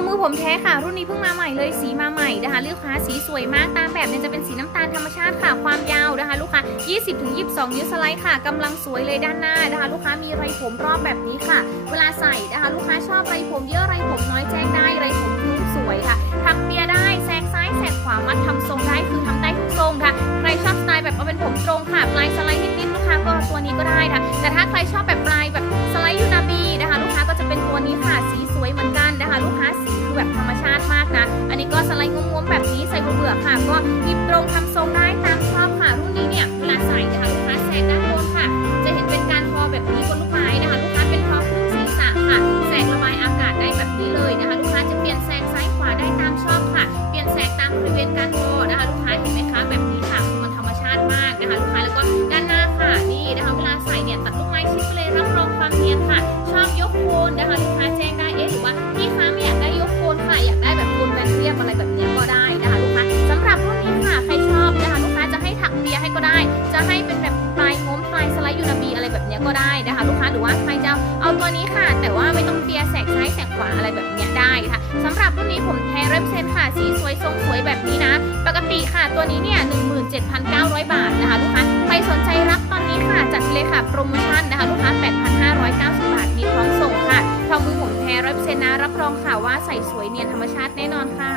อมือผมแท้ค่ะ รุ่นนี้เพิ่งมาใหม่เลยสีมาใหม่นะคะลูกค้าสีสวยมากตามแบบเนี่ยจะเป็นสีน้ำตาลธรรมชาติค่ะความยาวนะคะ ลูกค้า 20-22 นิ้วสไลด์ค่ะกำลังสวยเลยด้านหน้านะคะ ลูกค้ามีไรผมรอบแบบนี้ค่ะ เวลาใส่นะคะ ลูกค้าชอบไรผมเยอะไรผมน้อยแจ้งได้ไรผมนุ่มสวยค่ะถักเปียได้แซกซ้ายแซกขวามัดทำทรงได้คือทำได้ทุกทรงค่ะใครชอบสไตล์แบบเอาเป็นผมตรงค่ะปลายสไลด์นิดๆลูกค้าก็ตัวนี้ก็ได้ค่ะแต่ถ้าใครชอบแบบปลายแบบสไลด์ยูนาบีนะคะ ลูกค้าก็จะเป็นตัวนี้ค่ะสีสวยเหมือนกัน แบบธรรมชาติมากนะ อันนี้ก็สไลด์งวงๆแบบนี้ใส่เบื่อๆค่ะ ก็หยิบตรงทำทรงได้ตามชอบค่ะ รุ่นนี้เนี่ยเวลาใส่นะคะลูกค้าแสกด้านบนค่ะ จะเห็นเป็นการทอแบบนี้บนลูกไม้นะคะ ลูกค้าเป็นทอครึ่งศีรษะค่ะ แสกระบายอากาศได้แบบนี้เลยนะคะ ลูกค้าจะเปลี่ยนแสกซ้ายขวาได้ตามชอบค่ะ เปลี่ยนแสกตามบริเวณการทอนะคะ ลูกค้าเห็นไหมคะแบบนี้ค่ะ มันธรรมชาติมากนะคะ ลูกค้าแล้วก็ด้านหน้าค่ะนี่นะคะ เวลาใส่เนี่ยตัดลูกไม้ชิดไปเลยรับรองความเนียนค่ะ ชอบยกโค จะให้เป็นแบบปลายงมปลายสไลด์ยูนาบีอะไรแบบนี้ก็ได้นะคะลูกค้าหรือว่าใครจะเอาตัวนี้ค่ะ แต่ว่าไม่ต้องเปียแสกซ้ายแสกขวาอะไรแบบนี้ได้ค่ะสำหรับรุ่นนี้ผมแท้เริ่มเซนค่ะสีสวยทรงสวยแบบนี้นะ ปกติค่ะตัวนี้เนี่ย17,900 บาทนะคะลูกค้าใครสนใจรับตอนนี้ค่ะจัดเลยค่ะโปรโมชั่นนะคะลูกค้า 8,590 บาทมีพร้อมส่งค่ะทองมือผมแท้ร้อยเปอร์เซ็นต์นะรับรองค่ะว่าใส่สวยเนียนธรรมชาติแน่นอนค่ะ